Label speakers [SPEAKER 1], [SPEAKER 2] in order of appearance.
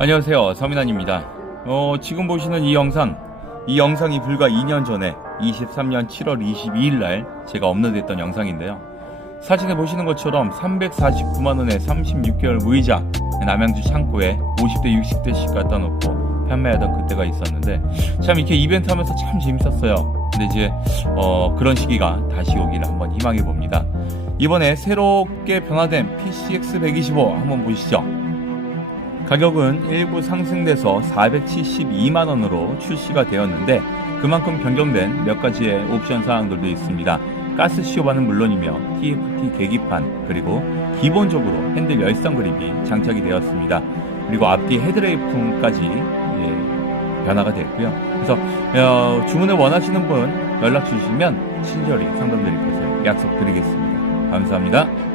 [SPEAKER 1] 안녕하세요. 서민환입니다. 어, 지금 보시는 이 영상, 이 영상이 불과 2년 전에 23년 7월 22일 날 제가 업로드했던 영상인데요. 사진에 보시는 것처럼 349만원에 36개월 무이자 남양주 창고에 50대 60대씩 갖다 놓고 판매하던 그때가 있었는데 참 이렇게 이벤트 하면서 참 재밌었어요. 근데 이제 어, 그런 시기가 다시 오기를 한번 희망해 봅니다. 이번에 새롭게 변화된 PCX 125 한번 보시죠. 가격은 일부 상승돼서 472만원으로 출시가 되었는데 그만큼 변경된 몇 가지의 옵션 사항들도 있습니다. 가스 시오바는 물론이며 TFT 계기판 그리고 기본적으로 핸들 열선 그립이 장착이 되었습니다. 그리고 앞뒤 헤드레이프까지 예, 변화가 됐고요. 그래서 어, 주문을 원하시는 분 연락 주시면 친절히 상담드릴 것을 약속드리겠습니다. 감사합니다.